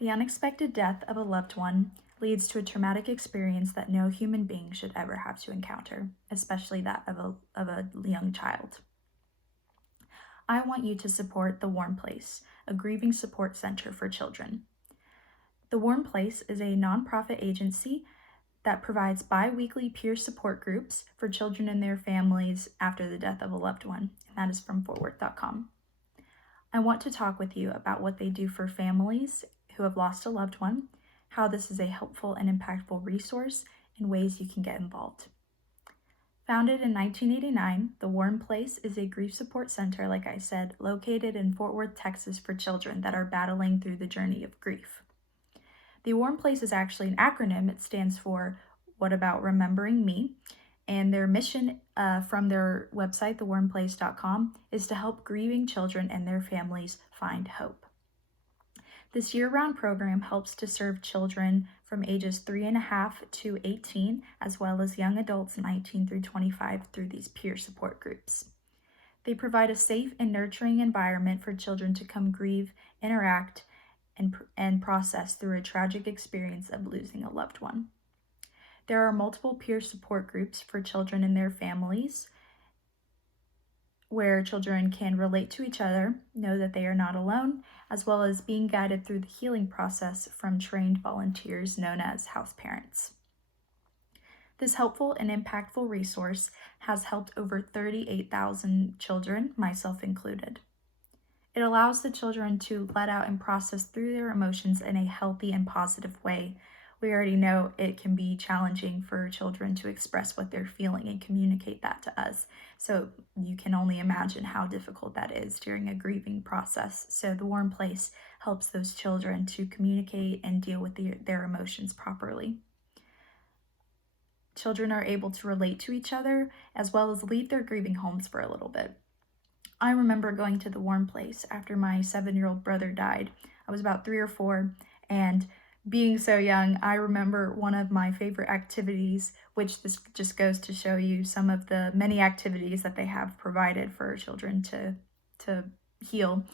The unexpected death of a loved one leads to a traumatic experience that no human being should ever have to encounter, especially that of a young child. I want you to support The Warm Place, a grieving support center for children. The Warm Place is a nonprofit agency that provides bi-weekly peer support groups for children and their families after the death of a loved one, and that is from fortworth.com. I want to talk with you about what they do for families who have lost a loved one, how this is a helpful and impactful resource, and ways you can get involved. Founded in 1989, The Warm Place is a grief support center, like I said, located in Fort Worth, Texas for children that are battling through the journey of grief. The Warm Place is actually an acronym. It stands for What About Remembering Me? And their mission from their website, thewarmplace.com, is to help grieving children and their families find hope. This year-round program helps to serve children from ages 3.5 to 18, as well as young adults 19 through 25 through these peer support groups. They provide a safe and nurturing environment for children to come grieve, interact, and process through a tragic experience of losing a loved one. There are multiple peer support groups for children and their families where children can relate to each other, know that they are not alone, as well as being guided through the healing process from trained volunteers known as house parents. This helpful and impactful resource has helped over 38,000 children, myself included. It allows the children to let out and process through their emotions in a healthy and positive way. We already know it can be challenging for children to express what they're feeling and communicate that to us. So you can only imagine how difficult that is during a grieving process. So The Warm Place helps those children to communicate and deal with their emotions properly. Children are able to relate to each other as well as leave their grieving homes for a little bit. I remember going to The Warm Place after my 7-year-old brother died. I was about 3 or 4, and being so young, I remember one of my favorite activities, which this just goes to show you some of the many activities that they have provided for children to heal,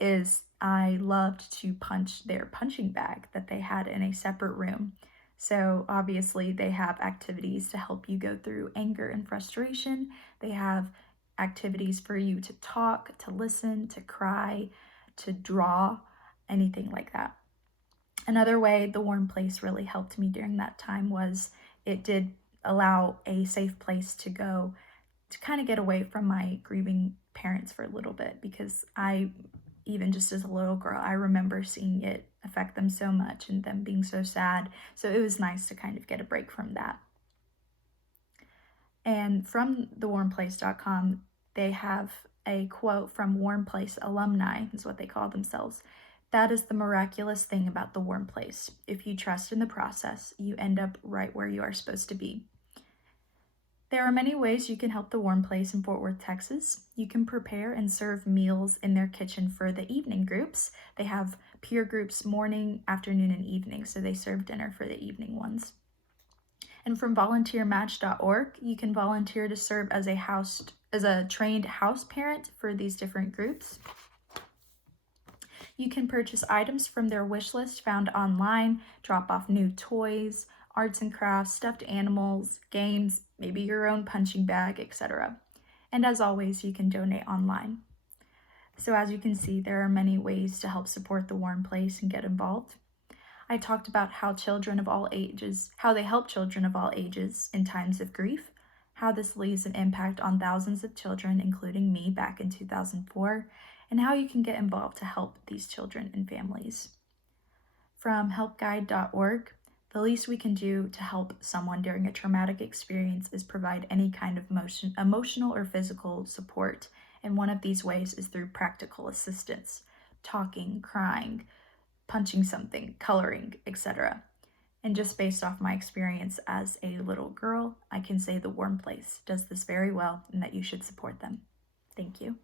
is I loved to punch their punching bag that they had in a separate room. So obviously they have activities to help you go through anger and frustration. They have activities for you to talk, to listen, to cry, to draw, anything like that. Another way The Warm Place really helped me during that time was it did allow a safe place to go to kind of get away from my grieving parents for a little bit, because even just as a little girl, I remember seeing it affect them so much and them being so sad. So it was nice to kind of get a break from that. And from thewarmplace.com, they have a quote from Warm Place alumni, is what they call themselves. That is the miraculous thing about The Warm Place. If you trust in the process, you end up right where you are supposed to be. There are many ways you can help The Warm Place in Fort Worth, Texas. You can prepare and serve meals in their kitchen for the evening groups. They have peer groups morning, afternoon, and evening, so they serve dinner for the evening ones. And from volunteermatch.org, you can volunteer to serve as a trained house parent for these different groups. You can purchase items from their wish list found online, drop off new toys, arts and crafts, stuffed animals, games, maybe your own punching bag, etc. And as always, you can donate online. So as you can see, there are many ways to help support The Warm Place and get involved. I talked about how they help children of all ages in times of grief, how this leaves an impact on thousands of children, including me back in 2004, and how you can get involved to help these children and families. From helpguide.org, the least we can do to help someone during a traumatic experience is provide any kind of emotional or physical support, and one of these ways is through practical assistance, talking, crying, punching something, coloring, etc. And just based off my experience as a little girl, I can say The Warm Place does this very well and that you should support them. Thank you.